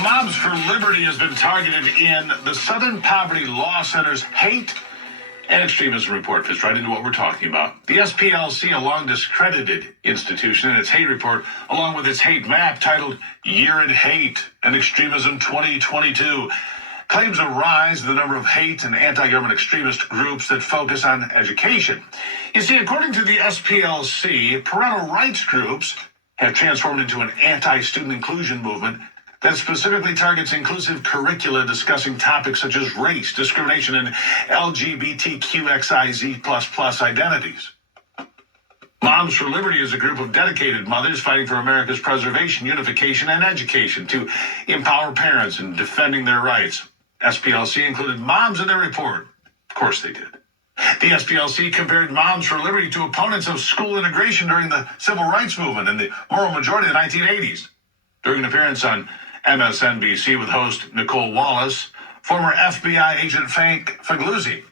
Well, Moms for Liberty has been targeted in the Southern Poverty Law Center's hate and extremism report. Fits right into what we're talking about. The SPLC, a long discredited institution, in its hate report, along with its hate map titled Year in Hate and Extremism 2022, claims a rise in the number of hate and anti-government extremist groups that focus on education. You see, according to the SPLC, parental rights groups have transformed into an anti-student inclusion movement that specifically targets inclusive curricula discussing topics such as race, discrimination, and LGBTQXIZ++ identities. Moms for Liberty is a group of dedicated mothers fighting for America's preservation, unification, and education to empower parents in defending their rights. SPLC included moms in their report. Of course they did. The SPLC compared Moms for Liberty to opponents of school integration during the civil rights movement and the moral majority of the 1980s. During an appearance on MSNBC with host Nicole Wallace, former FBI agent Frank Figluzzi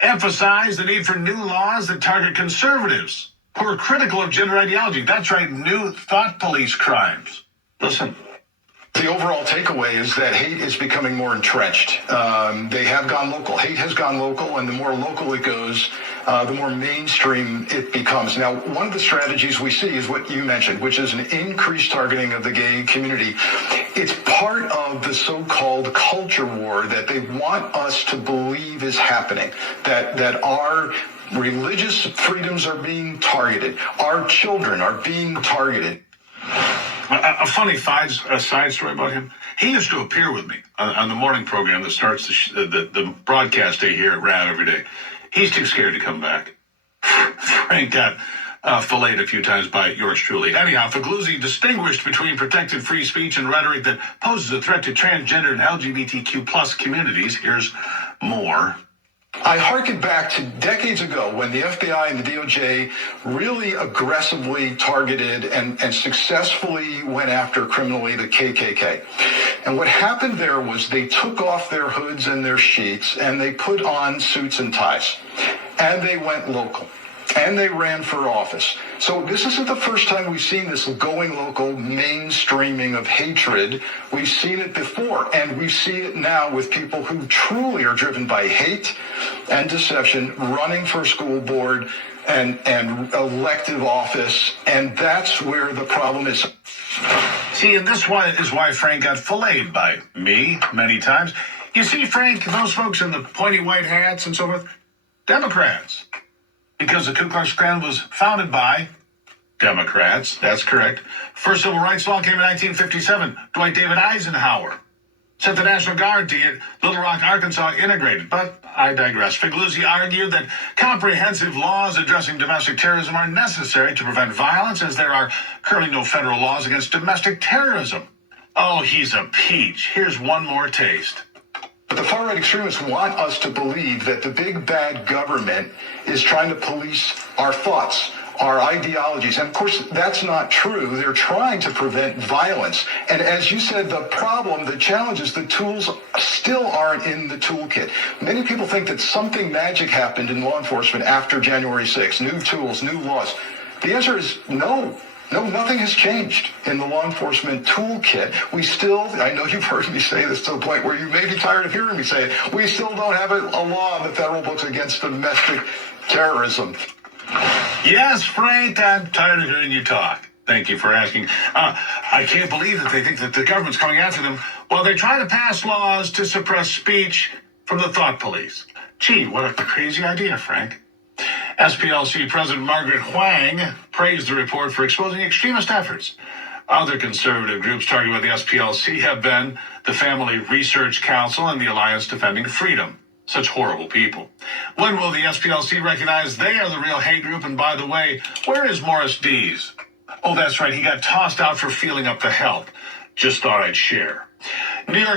emphasized the need for new laws that target conservatives who are critical of gender ideology. That's right, new thought police crimes. Listen. The overall takeaway is that hate is becoming more entrenched. They have gone local. Hate has gone local, and the more local it goes, the more mainstream it becomes. Now, one of the strategies we see is what you mentioned, which is an increased targeting of the gay community. It's part of the so-called culture war that they want us to believe is happening, that our religious freedoms are being targeted. Our children are being targeted. A funny side story about him. He used to appear with me on the morning program that starts the broadcast day here at RAD every day. He's too scared to come back. Frank got filleted a few times by yours truly. Anyhow, Figluzzi distinguished between protected free speech and rhetoric that poses a threat to transgender and LGBTQ+ communities. Here's more. I harken back to decades ago when the FBI and the DOJ really aggressively targeted and successfully went after criminally the KKK. And what happened there was they took off their hoods and their sheets and they put on suits and ties. And they went local. And they ran for office. So this isn't the first time we've seen this going local mainstreaming of hatred. We've seen it before, and we see it now with people who truly are driven by hate and deception, running for school board and elective office, and that's where the problem is. See, and this is why Frank got filleted by me many times. You see, Frank, those folks in the pointy white hats and so forth, Democrats. Because the Ku Klux Klan was founded by Democrats, that's correct. First civil rights law came in 1957. Dwight David Eisenhower sent the National Guard to get Little Rock, Arkansas integrated. But I digress. Figluzzi argued that comprehensive laws addressing domestic terrorism are necessary to prevent violence, as there are currently no federal laws against domestic terrorism. Oh, he's a peach. Here's one more taste. The far-right extremists want us to believe that the big bad government is trying to police our thoughts, our ideologies. And of course, that's not true. They're trying to prevent violence. And as you said, the problem, the challenge is the tools still aren't in the toolkit. Many people think that something magic happened in law enforcement after January 6th, new tools, new laws. The answer is no. No, nothing has changed in the law enforcement toolkit. We still, I know you've heard me say this to the point where you may be tired of hearing me say it, we still don't have a law in the federal books against domestic terrorism. Yes, Frank, I'm tired of hearing you talk. Thank you for asking. I can't believe that they think that the government's coming after them while they try to pass laws to suppress speech from the thought police. Gee, what a crazy idea, Frank. SPLC President Margaret Huang praised the report for exposing extremist efforts. Other conservative groups targeted by the SPLC have been the Family Research Council and the Alliance Defending Freedom. Such horrible people. When will the SPLC recognize they are the real hate group? And by the way, where is Morris Dees? Oh, that's right. He got tossed out for feeling up the help. Just thought I'd share. New York